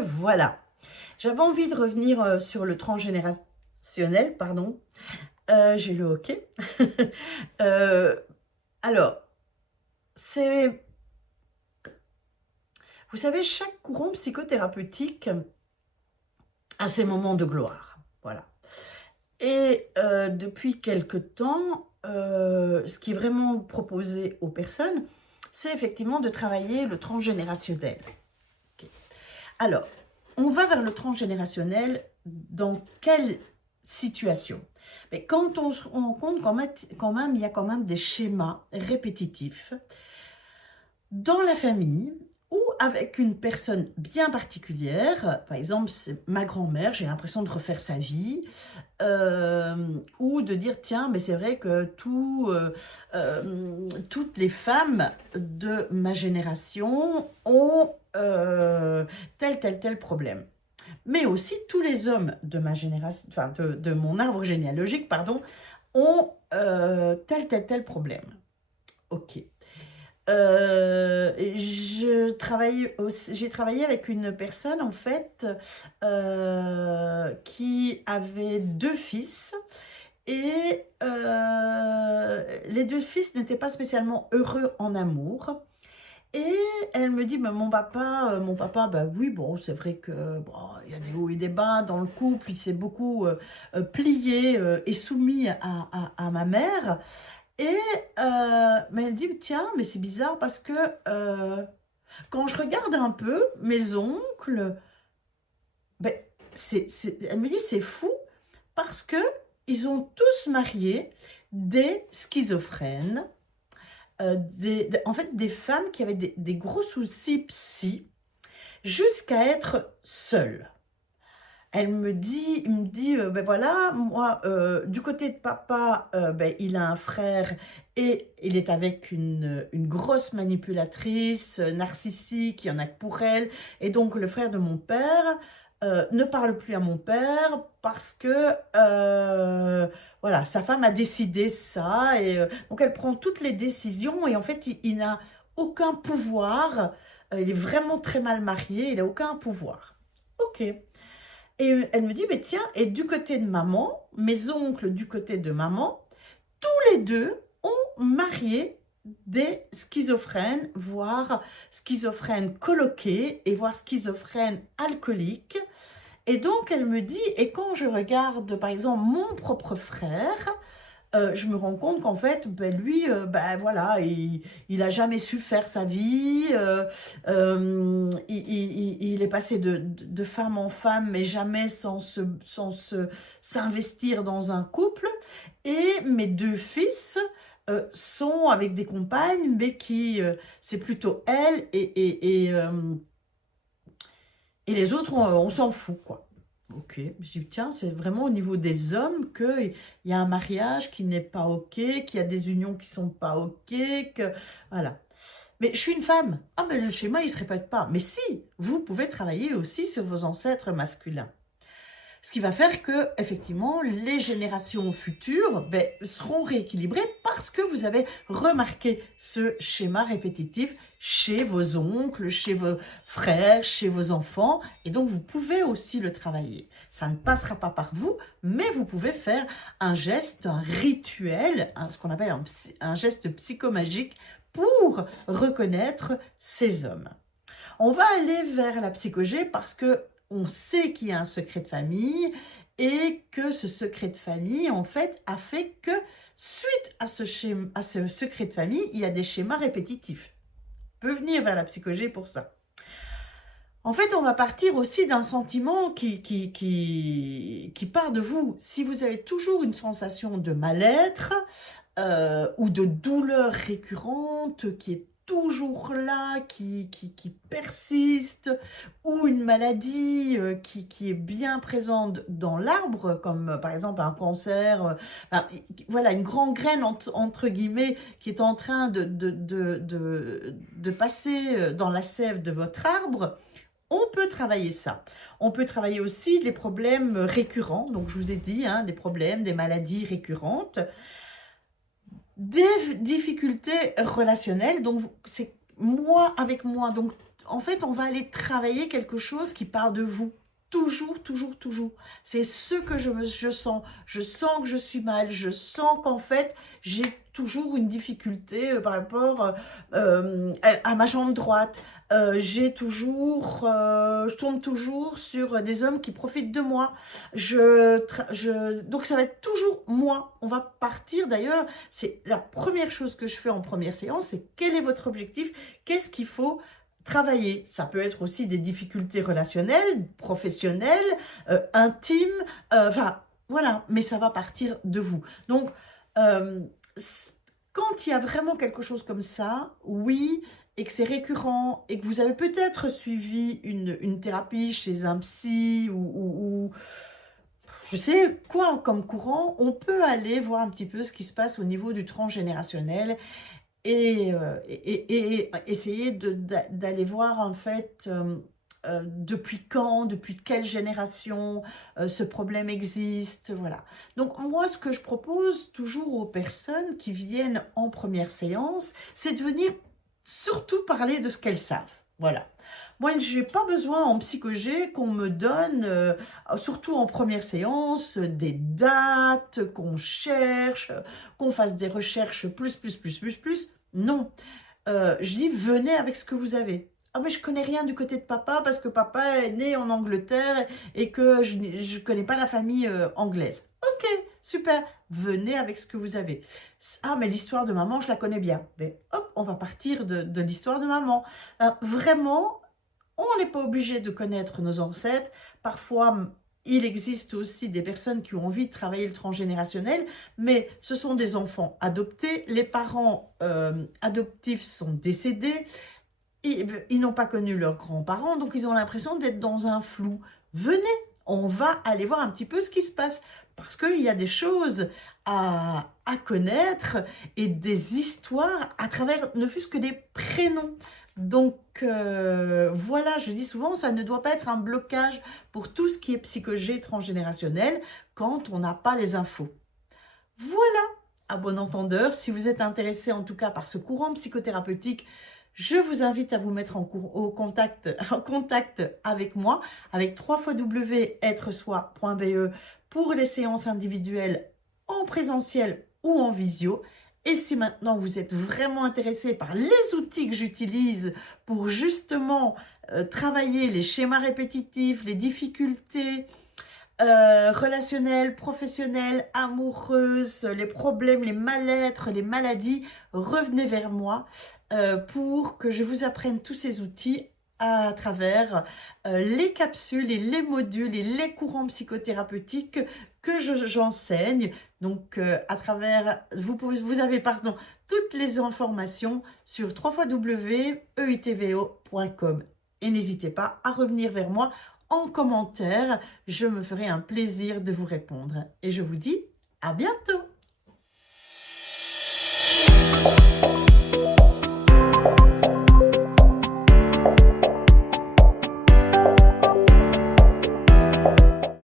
voilà. J'avais envie de revenir sur le transgénérationnel, pardon. J'ai le hockey. Euh, alors, c'est, vous savez, chaque courant psychothérapeutique a ses moments de gloire. Voilà. Et depuis quelque temps, ce qui est vraiment proposé aux personnes, c'est effectivement de travailler le transgénérationnel. Ok. Alors, on va vers le transgénérationnel dans quelle situation? Mais quand on se rend compte il y a quand même des schémas répétitifs dans la famille ou avec une personne bien particulière. Par exemple, c'est ma grand-mère, j'ai l'impression de refaire sa vie, ou de dire, tiens, mais c'est vrai que toutes les femmes de ma génération ont tel problème. Mais aussi tous les hommes de ma génération, enfin de mon arbre généalogique, pardon, ont tel problème. Ok. J'ai travaillé avec une personne en fait qui avait deux fils et les deux fils n'étaient pas spécialement heureux en amour. Et elle me dit, bah, mon papa, bah oui, bon, c'est vrai que bon, il y a des hauts et des bas dans le couple, il s'est beaucoup plié et soumis à ma mère. Et mais elle dit, tiens, mais c'est bizarre parce que quand je regarde un peu mes oncles, ben, elle me dit, c'est fou parce que ils ont tous marié des schizophrènes, en fait des femmes qui avaient des gros soucis psy, jusqu'à être seules. Il me dit, ben voilà, moi, du côté de papa, ben, il a un frère et il est avec une grosse manipulatrice, narcissique, il y en a que pour elle. Et donc, le frère de mon père ne parle plus à mon père parce que, voilà, sa femme a décidé ça. Et donc, elle prend toutes les décisions et en fait, il n'a aucun pouvoir. Il est vraiment très mal marié, il n'a aucun pouvoir. Ok. Et elle me dit, mais tiens, et du côté de maman, mes oncles du côté de maman, tous les deux ont marié des schizophrènes, voire schizophrènes coloqués, et voire schizophrènes alcooliques. Et donc, elle me dit, et quand je regarde, par exemple, mon propre frère, je me rends compte qu'en fait, ben, lui, ben, voilà, il a jamais su faire sa vie, il est passé de femme en femme, mais jamais s'investir dans un couple. Et mes deux fils sont avec des compagnes, mais c'est plutôt elle et les autres, on s'en fout, quoi. Ok, je dis, tiens, c'est vraiment au niveau des hommes qu'il y a un mariage qui n'est pas ok, qu'il y a des unions qui sont pas ok, que... Voilà. Mais je suis une femme. Ah, mais le schéma, il se répète pas. Mais si, vous pouvez travailler aussi sur vos ancêtres masculins. Ce qui va faire que, effectivement, les générations futures ben, seront rééquilibrées parce que vous avez remarqué ce schéma répétitif chez vos oncles, chez vos frères, chez vos enfants. Et donc, vous pouvez aussi le travailler. Ça ne passera pas par vous, mais vous pouvez faire un geste, un rituel, ce qu'on appelle un geste psychomagique pour reconnaître ces hommes. On va aller vers la psychogé parce que on sait qu'il y a un secret de famille et que ce secret de famille, en fait, a fait que suite à ce secret de famille, il y a des schémas répétitifs. On peut venir vers la psychogé pour ça. En fait, on va partir aussi d'un sentiment qui part de vous. Si vous avez toujours une sensation de mal-être ou de douleur récurrente qui est toujours là, qui persiste, ou une maladie qui est bien présente dans l'arbre, comme par exemple un cancer, voilà, une grande graine entre guillemets qui est en train de passer dans la sève de votre arbre. On peut travailler ça. On peut travailler aussi les problèmes récurrents. Donc, je vous ai dit, des problèmes, des maladies récurrentes, des difficultés relationnelles. Donc, c'est moi avec moi. Donc, en fait, on va aller travailler quelque chose qui part de vous. Toujours, toujours, toujours. C'est ce que je sens. Je sens que je suis mal. Je sens qu'en fait, j'ai toujours une difficulté par rapport à ma jambe droite. Je tourne toujours sur des hommes qui profitent de moi. Donc ça va être toujours moi. On va partir d'ailleurs. C'est la première chose que je fais en première séance, c'est quel est votre objectif? Qu'est-ce qu'il faut travailler? Ça peut être aussi des difficultés relationnelles, professionnelles, intimes, enfin voilà, mais ça va partir de vous. Donc, euh, quand il y a vraiment quelque chose comme ça, oui, et que c'est récurrent, et que vous avez peut-être suivi une thérapie chez un psy ou je sais quoi comme courant, on peut aller voir un petit peu ce qui se passe au niveau du transgénérationnel et essayer d'aller voir en fait depuis quand, depuis quelle génération ce problème existe, voilà. Donc moi, ce que je propose toujours aux personnes qui viennent en première séance, c'est de venir surtout parler de ce qu'elles savent, voilà. Moi, je n'ai pas besoin en psychogé qu'on me donne, surtout en première séance, des dates, qu'on cherche, qu'on fasse des recherches plus. Non, je dis venez avec ce que vous avez. Ah mais je connais rien du côté de papa parce que papa est né en Angleterre et que je ne connais pas la famille anglaise. Ok, super, venez avec ce que vous avez. Ah mais l'histoire de maman, je la connais bien. Mais hop, on va partir de l'histoire de maman. Vraiment, on n'est pas obligé de connaître nos ancêtres. Parfois, il existe aussi des personnes qui ont envie de travailler le transgénérationnel, mais ce sont des enfants adoptés. Les parents adoptifs sont décédés. Ils n'ont pas connu leurs grands-parents, donc ils ont l'impression d'être dans un flou. Venez, on va aller voir un petit peu ce qui se passe, parce qu'il y a des choses à connaître et des histoires à travers ne fût-ce que des prénoms. Donc voilà, je dis souvent, ça ne doit pas être un blocage pour tout ce qui est psychogé transgénérationnel quand on n'a pas les infos. Voilà, à bon entendeur, si vous êtes intéressé en tout cas par ce courant psychothérapeutique, je vous invite à vous mettre en contact avec moi, avec www.être-soi.be pour les séances individuelles en présentiel ou en visio. Et si maintenant vous êtes vraiment intéressé par les outils que j'utilise pour justement travailler les schémas répétitifs, les difficultés relationnelles, professionnelles, amoureuses, les problèmes, les mal-être, les maladies, revenez vers moi pour que je vous apprenne tous ces outils à travers les capsules et les modules et les courants psychothérapeutiques que j'enseigne. Donc à travers, vous avez toutes les informations sur www.eitvo.com et n'hésitez pas à revenir vers moi en commentaire, je me ferai un plaisir de vous répondre. Et je vous dis à bientôt!